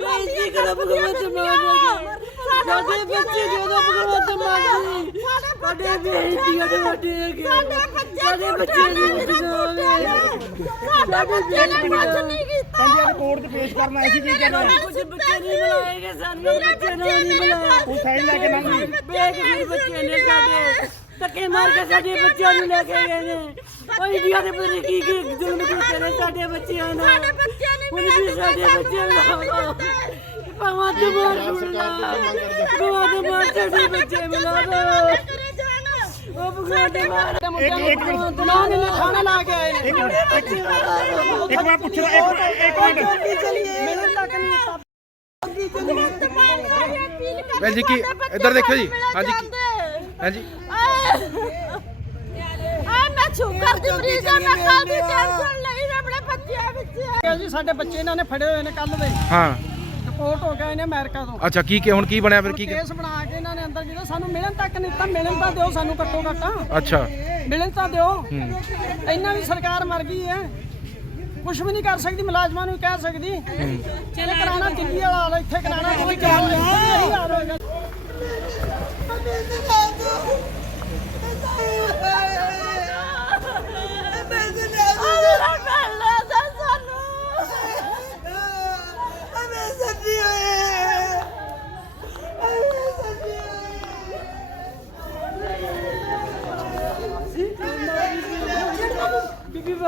ਬੇਇੱਜ਼ਤੀ ਕਰ ਭਗਵਤ ਮਾਨ ਸਾਡੇ ਬੱਚੇ ਜਿਹੜਾ ਭਗਵਤ ਮਾਨ ਸਾਡੇ ਬੇਇੱਜ਼ਤੀ ਆ ਤੇ ਵੱਡੇ ਗਏ ਸਾਡੇ ਬੱਚੇ ਨੇ ਸਾਡੇ ਬੱਚੇ ਨੇ ਕੁਝ ਨਹੀਂ ਕੀਤਾ ਕਹਿੰਦੇ ਰਿਪੋਰਟ ਤੇ ਪੇਸ਼ ਕਰਨਾ ਐਸੀ ਚੀਜ਼ ਕਰਨਾ ਕੁਝ ਬੱਚੇ ਨਹੀਂ ਬੁਲਾਏਗੇ ਸਾਨੂੰ ਬੱਚੇ ਨਹੀਂ ਬੁਲਾਏ ਉਹ ਸਾਈਨ ਲੈ ਕੇ ਮੰਗੀ ਬੇਇੱਜ਼ਤੀ ਬੱਚੇ ਨੇ ਸਾਡੇ ਤੱਕੇ ਮਾਰ ਕੇ ਸਾਡੇ ਬੱਚਿਆਂ ਨੂੰ ਲੈ ਕੇ ਗਏ ਨੇ ਉਹ ਇੰਡੀਆ ਦੇ ਪਰ ਕੀ ਕੀ ਜ਼ੁਲਮ ਕੀਤੇ ਨੇ ਸਾਡੇ ਬੱਚਿਆਂ ਨਾਲ ਸਾਡੇ ਬੱਚਿਆਂ ਨੇ ਮੇਰੇ ਸਾਡੇ ਬੱਚਿਆਂ ਨਾਲ ਪਾਵਾਂ ਦੁਬਾਰ ਜੁਲਣਾ ਦੁਬਾਰ ਦੁਬਾਰ ਚੜੇ ਬੱਚੇ ਉਹ ਬਗਾੜੇ ਮਾਰ ਇੱਕ ਇੱਕ ਮਿੰਟ ਲਾ ਕੇ ਆਏ ਇੱਕ ਮਿੰਟ ਇੱਕ ਮੈਂ ਇੱਕ ਮਿੰਟ ਮੈਨੂੰ ਤੱਕ ਨਹੀਂ ਮੈਂ ਜੀ ਕੀ ਇੱਧਰ ਦੇਖੋ ਜੀ ਹਾਂਜੀ ਹਾਂਜੀ ਆ ਮੈਂ ਛੁੱਕਰ ਦੀ ਪ੍ਰੀਤ ਨਾਲ ਕੱਲ ਦੀ ਟੈਨਸ਼ਨ ਲਈ ਆਪਣੇ ਬੱਚਿਆਂ ਵਿੱਚ ਜੀ ਸਾਡੇ ਬੱਚੇ ਇਹਨਾਂ ਨੇ ਫੜੇ ਹੋਏ ਨੇ ਕੱਲ ਦੇ ਹਾਂ ਪੋਰਟ ਹੋ ਗਿਆ ਇਹਨੇ ਅਮਰੀਕਾ ਤੋਂ ਅੱਛਾ ਕੀ ਕੀ ਹੁਣ ਕੀ ਬਣਿਆ ਫਿਰ ਕੀ ਕੇਸ ਬਣਾ ਕੇ ਇਹਨਾਂ ਨੇ ਅੰਦਰ ਜਿਹੜਾ ਸਾਨੂੰ ਮਿਲਣ ਤੱਕ ਨਹੀਂ ਤਾਂ ਮਿਲਣ ਤਾਂ ਦਿਓ ਸਾਨੂੰ ਘੱਟੋ ਘੱਟ ਅੱਛਾ ਮਿਲਣ ਤਾਂ ਦਿਓ ਇਹਨਾਂ ਵੀ ਸਰਕਾਰ ਮਰ ਗਈ ਹੈ ਕੁਝ ਵੀ ਨਹੀਂ ਕਰ ਸਕਦੀ ਮੁਲਾਜ਼ਮਾਂ ਨੂੰ ਕਹਿ ਸਕਦੀ ਚਲੇ ਕਰਾਣਾ ਦਿੱਲੀ ਵਾਲਾ ਆ ਲੈ ਇੱਥੇ ਕਰਾਣਾ ਕੋਈ ਚੱਲ ਨਹੀਂ ਆ ਰਿਹਾ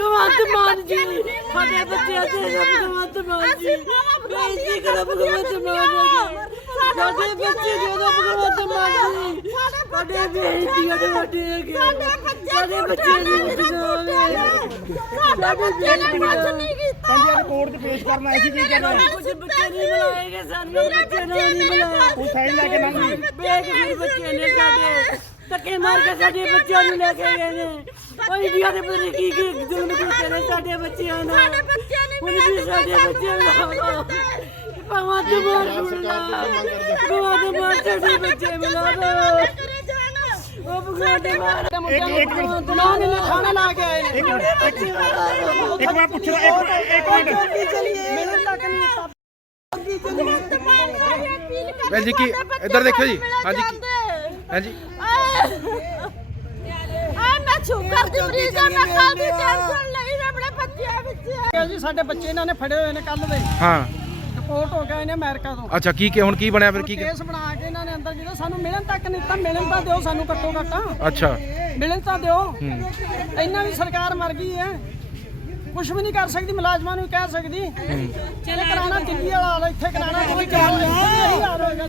ਭਗਵੰਤ ਮਾਨ ਜੀ ਸਾਡੇ ਬੱਚਿਆਂ ਦੇ ਭਗਵੰਤ ਮਾਨ ਜੀ ਬੇਇੱਜ਼ਤੀ ਕਰ ਭਗਵੰਤ ਮਾਨ ਜੀ ਸਾਡੇ ਬੱਚੇ ਜਿਹੜਾ ਭਗਵੰਤ ਮਾਨ ਜੀ ਸਾਡੇ ਬੇਇੱਜ਼ਤੀ ਕਰ ਵੱਡੇ ਗਏ ਸਾਡੇ ਬੱਚੇ ਨੂੰ ਟੁੱਟਿਆ ਸਾਡੇ ਬੱਚੇ ਨੂੰ ਨਹੀਂ ਕੀਤਾ ਕਹਿੰਦੇ ਰਿਪੋਰਟ ਪੇਸ਼ ਕਰਨ ਆਏ ਸੀ ਕੀ ਕਰ ਰਹੇ ਕੁਝ ਬੱਚੇ ਨਹੀਂ ਬੁਲਾਏਗੇ ਸਾਨੂੰ ਬੱਚੇ ਨਹੀਂ ਬੁਲਾਏ ਉਹ ਸਾਈਨ ਲੈ ਕੇ ਮੰਗੀ ਬੇਇੱਜ਼ਤੀ ਬੱਚੇ ਨੇ ਸਾਡੇ ਤੱਕੇ ਮਾਰ ਕੇ ਸਾਡੇ ਬੱਚਿਆਂ ਨੂੰ ਲੈ ਕੇ ਗਏ ਨੇ ਉਹ ਇੰਡੀਆ ਦੇ ਪਤਾ ਕੀ ਕੀ ਜ਼ੁਲਮ ਕੀਤੇ ਨੇ ਸਾਡੇ ਬੱਚਿਆਂ ਨਾਲ ਸਾਡੇ ਬੱਚਿਆਂ ਨੇ ਸਾਡੇ ਬੱਚਿਆਂ ਨਾਲ ਪਾਵਾਂ ਦੇ ਮਾਰ ਦੂਰ ਨਾ ਦੇ ਮਾਰ ਸਾਡੇ ਬੱਚੇ ਮਿਲਾ ਦੋ ਇੱਕ ਮਿੰਟ ਇੱਕ ਮਿੰਟ ਇੱਕ ਮਿੰਟ ਇੱਕ ਮਿੰਟ ਇੱਕ ਮਿੰਟ ਇੱਕ ਮਿੰਟ ਇੱਕ ਮਿੰਟ ਇੱਕ ਮਿੰਟ ਇੱਕ ਮਿੰਟ ਇੱਕ ਮਿੰਟ ਇੱਕ ਮਿੰਟ ਇੱਕ ਮਿੰਟ ਇੱਕ ਮਿੰਟ ਇੱਕ ਮਿੰਟ ਇੱਕ ਮਿੰਟ ਇੱਕ ਮਿੰਟ ਇੱਕ ਮਿੰਟ ਇੱਕ ਮਿੰਟ ਇੱਕ ਹਾਂਜੀ ਆ ਮੈਂ ਝੁੱਕਰ ਦੀ ਪ੍ਰੀਜ਼ਾ ਮੈਂ ਖਾਲੀ ਟੈਨਸ਼ਨ ਲਈ ਨੇ ਆਪਣੇ ਬੱਚਿਆਂ ਵਿੱਚ ਕਿਹਾ ਜੀ ਸਾਡੇ ਬੱਚੇ ਇਹਨਾਂ ਨੇ ਫੜੇ ਹੋਏ ਨੇ ਕੱਲ ਦੇ ਹਾਂ ਰਿਪੋਰਟ ਹੋ ਗਿਆ ਇਹਨੇ ਅਮਰੀਕਾ ਤੋਂ ਅੱਛਾ ਕੀ ਕੀ ਹੁਣ ਕੀ ਬਣਿਆ ਫਿਰ ਕੀ ਕੇਸ ਬਣਾ ਕੇ ਇਹਨਾਂ ਨੇ ਅੰਦਰ ਜਿਹੜਾ ਸਾਨੂੰ ਮਿਲਣ ਤੱਕ ਨਹੀਂ ਤਾਂ ਮਿਲਣ ਤਾਂ ਦਿਓ ਸਾਨੂੰ ਘੱਟੋ ਘੱਟ ਅੱਛਾ ਮਿਲਣ ਤਾਂ ਦਿਓ ਇਹਨਾਂ ਵੀ ਸਰਕਾਰ ਮਰ ਗਈ ਹੈ ਕੁਝ ਵੀ ਨਹੀਂ ਕਰ ਸਕਦੀ ਮੁਲਾਜ਼ਮਾਂ ਨੂੰ ਕਹਿ ਸਕਦੀ ਚਲੇ ਕਰਾਣਾ ਦਿੱਲੀ ਵਾਲਾ ਇੱਥੇ ਕਰਾਣਾ ਕੋਈ ਚਾਰ ਨਹੀਂ ਆ ਰਿਹਾ